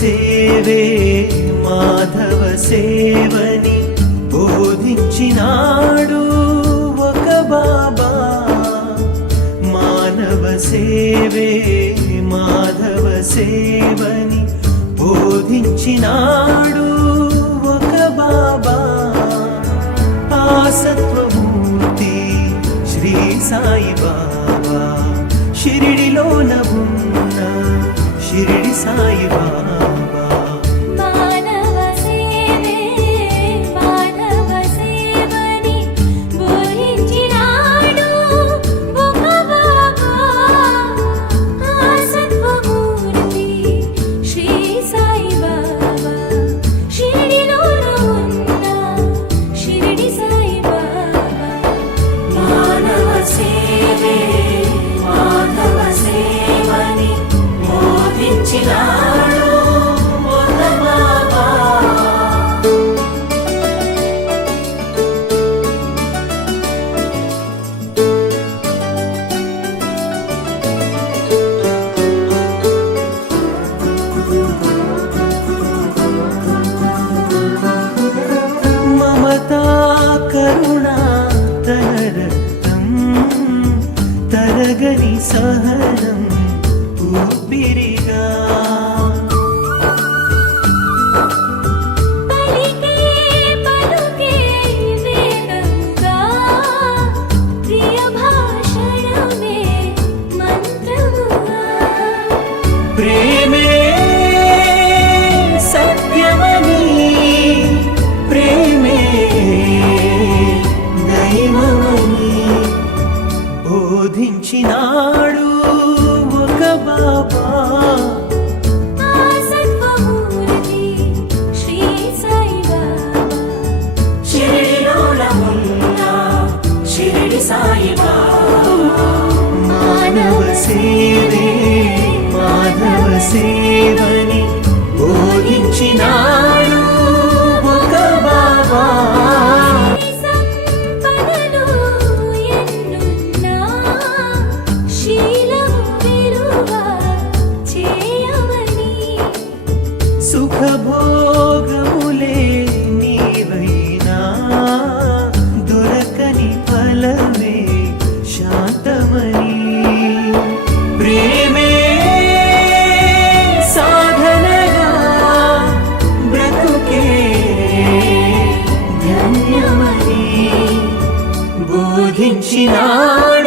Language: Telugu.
సేవే మాధవ సేవని బోధించినాడు ఒక బాబా. మానవ సేవే మాధవ సేవని బోధించినాడు ఒక బాబా. ఆ సత్వమూర్తి శ్రీ సాయి బాబా, షిరిడిలోన ఉన్న షిరిడి సాయి బాబా. కరుణా తన రక్తం తరగని సహనం ఊపిరిగా ప్రేమే సత్యమని ప్రేమే దైవమని బోధించినాడు ఒక బాబా. మానవ సేవే మాధవ సేవని బోధించినాడు ఒక బాబా. సుఖభోగములే నీవైనా దొరకని ఫలమే శాంతమని. ప్రేమే సాధనగా బ్రతుకే ధన్యమని బోధించినాడు